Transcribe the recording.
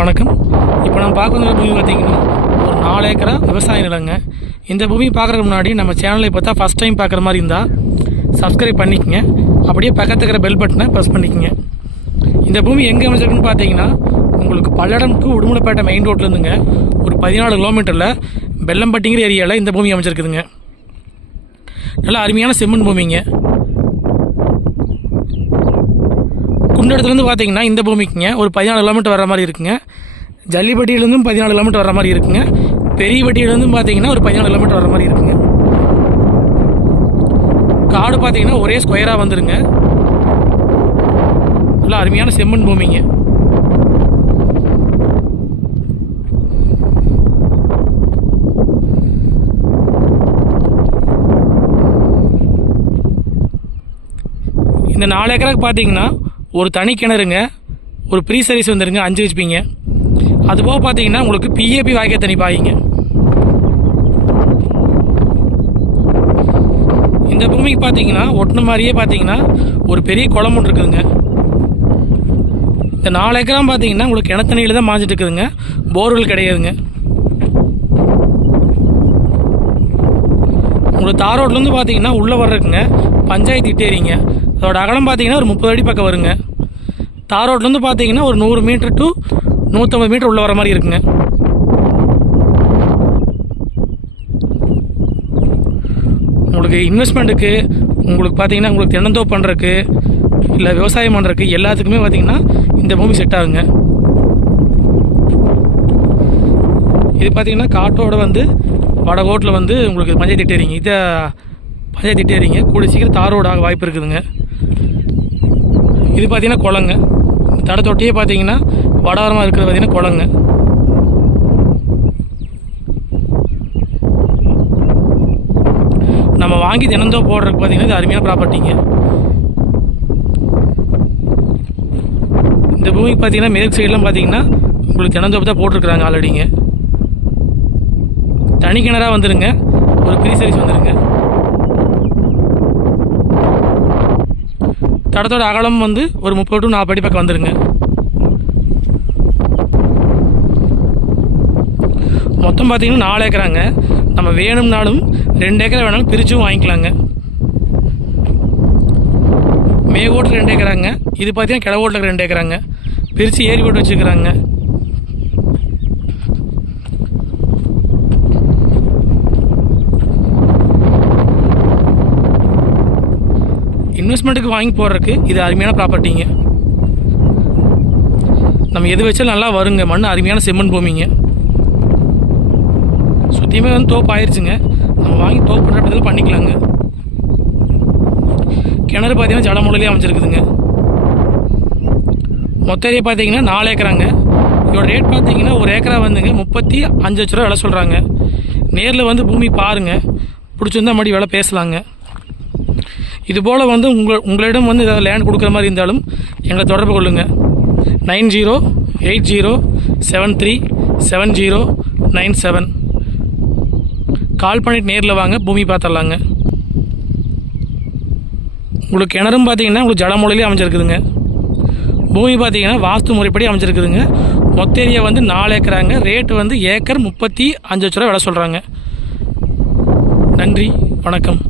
வணக்கம். இப்போ நம்ம பார்க்குற பூமி பார்த்தீங்கன்னா ஒரு நாலு ஏக்கரா விவசாய நிலங்க. இந்த பூமி பார்க்குறதுக்கு முன்னாடி நம்ம சேனலை பார்த்தா ஃபஸ்ட் டைம் பார்க்குற மாதிரி இருந்தால் சப்ஸ்கிரைப் பண்ணிக்கோங்க. அப்படியே பக்கத்துல இருக்கிற பெல் பட்டனை ப்ரெஸ் பண்ணிக்கோங்க. இந்த பூமி எங்கே அமைச்சிருக்குன்னு பார்த்தீங்கன்னா உங்களுக்கு பல்லடம் டு உடுமலைப்பேட்டை மெயின் ரோட்லேருந்துங்க ஒரு பதினாலு கிலோமீட்டரில் வெள்ளம்பட்டிங்கிற ஏரியாவில் இந்த பூமி அமைச்சிருக்குதுங்க நல்லா அருமையான செம்மண் பூமிங்க. குண்டடத்துலேருந்து பார்த்தீங்கன்னா இந்த பூமிக்குங்க. ஒரு பதினாலு கிலோமீட்டர் வர மாதிரி இருக்குங்க. ஜல்லிப்பட்டியிலேருந்தும் பதினாலு கிலோமீட்டர் வர மாதிரி இருக்குங்க. பெரியப்பட்டியிலேருந்தும் பார்த்தீங்கன்னா ஒரு பதினாலு கிலோமீட்டர் வர மாதிரி இருக்குங்க. காடு பார்த்தீங்கன்னா ஒரே ஸ்கொயராக வந்துருங்க. நல்லா அருமையான செம்மண் பூமிங்க. இந்த நாலு ஏக்கராக்கு பார்த்தீங்கன்னா ஒரு தனி கிணறுங்க ஒரு ப்ரீ சர்வீஸ் வந்துருங்க அஞ்சு ஹெச்பிங்க அதுபோக பார்த்தீங்கன்னா உங்களுக்கு பிஏபி வாய்க்க தண்ணி பாயிங்க. இந்த பூமிக்கு பார்த்தீங்கன்னா ஒட்டின மாதிரியே பார்த்தீங்கன்னா ஒரு பெரிய குளம் ஒன்று இருக்குதுங்க. இந்த நாலு ஏக்கரம் பார்த்தீங்கன்னா உங்களுக்கு கிணத்தண்ணியில் தான் மாஞ்சிட்டு இருக்குதுங்க. போர்வெல் கிடையாதுங்க. உங்களுக்கு தார் ரோட்லேருந்து பார்த்தீங்கன்னா உள்ளே வர்றதுக்குங்க பஞ்சாயத்து இட்டேரிங்க அதோட அகலம் பார்த்தீங்கன்னா ஒரு முப்பது அடி பக்கம் வருங்க. தார் ரோட்லேருந்து பார்த்தீங்கன்னா ஒரு நூறு மீட்ரு டு நூற்றம்பது மீட்டர் உள்ளே வர மாதிரி இருக்குங்க. உங்களுக்கு இன்வெஸ்ட்மெண்ட்டுக்கு உங்களுக்கு பார்த்தீங்கன்னா உங்களுக்கு தென்னந்தோப்பு பண்ணுறதுக்கு இல்லை விவசாயம் பண்ணுறதுக்கு எல்லாத்துக்குமே பார்த்தீங்கன்னா இந்த பூமி செட் ஆகுங்க. இது பார்த்தீங்கன்னா காட்டோட வந்து வடகோட்டில் வந்து உங்களுக்கு பஞ்சாயத்து இட்டேரிங்க இதை பஞ்சாயத்து இட்டேரிங்க கூடிய சீக்கிரம் தாரோட ஆக வாய்ப்பு இருக்குதுங்க. இது பார்த்தீங்கன்னா குளங்க தடை தொட்டியே பார்த்தீங்கன்னா வடவரமாக இருக்கிறது பார்த்தீங்கன்னா குளங்க நம்ம வாங்கி தினந்தோ போடுறதுக்கு பார்த்தீங்கன்னா இது அருமையான ப்ராப்பர்ட்டிங்க இந்த பூமிக்கு பார்த்தீங்கன்னா மேற்கு சைட்லாம் பார்த்தீங்கன்னா உங்களுக்கு தினந்தோப்பு தான் போட்டிருக்கிறாங்க ஆல்ரெடிங்க தனி கிணறாக வந்துடுங்க ஒரு ப்ரீ சர்வீஸ் வந்துடுங்க தடத்தோட அகலம் வந்து ஒரு முப்பது டு நாற்பது அடி பக்கம் வந்துடுங்க மொத்தம் பார்த்தீங்கன்னா நாலு ஏக்கராங்க. நம்ம வேணும்னாலும் ரெண்டு ஏக்கரை வேணாலும் பிரிச்சும் வாங்கிக்கலாங்க. மேகோட்டில் ரெண்டு ஏக்கராங்க. இது பார்த்தீங்கன்னா கிழவோட்டில் ரெண்டு ஏக்கராங்க. பிரித்து ஏரி போட்டு வச்சுக்கிறாங்க இன்வெஸ்ட்மெண்ட்டுக்கு வாங்கி போடுறதுக்கு இது அருமையான ப்ராப்பர்ட்டிங்க நம்ம எது வச்சாலும் நல்லா வருங்க. மண் அருமையான செம்மண் பூமிங்க. சுற்றியுமே வந்து தோப்பு ஆயிடுச்சுங்க நம்ம வாங்கி தோப்பு பண்ணுற இடத்துல பண்ணிக்கலாங்க. கிணறு பார்த்தீங்கன்னா ஜலமுலையிலே அமைச்சிருக்குதுங்க மொத்த ஏரியா பார்த்தீங்கன்னா நாலு ஏக்கராங்க. இதோட ரேட் பார்த்தீங்கன்னா ஒரு ஏக்கரா வந்துங்க முப்பத்தி அஞ்சு லட்ச ரூபா விலை சொல்கிறாங்க நேரில் வந்து பூமி பாருங்கள் பிடிச்சிருந்தா மறுபடியும் விலை பேசலாங்க. இதுபோல் வந்து உங்கள் உங்களிடம் வந்து ஏதாவது லேண்ட் கொடுக்குற மாதிரி இருந்தாலும் எங்களை தொடர்பு கொள்ளுங்கள் nine zero eight zero seven three seven zero nine seven call பண்ணிட்டு நேரில் வாங்க பூமி பார்த்துடலாங்க உங்களுக்கு கிணறும் பார்த்தீங்கன்னா உங்களுக்கு ஜலமூலையிலே அமைஞ்சிருக்குதுங்க. பூமி பார்த்தீங்கன்னா வாஸ்து முறைப்படி அமைஞ்சிருக்குதுங்க. மொத்த ஏரியா வந்து நாலு ஏக்கராங்க. ரேட்டு வந்து ஏக்கர் முப்பத்தி அஞ்சு லட்ச ரூபா விலை சொல்கிறாங்க நன்றி வணக்கம்.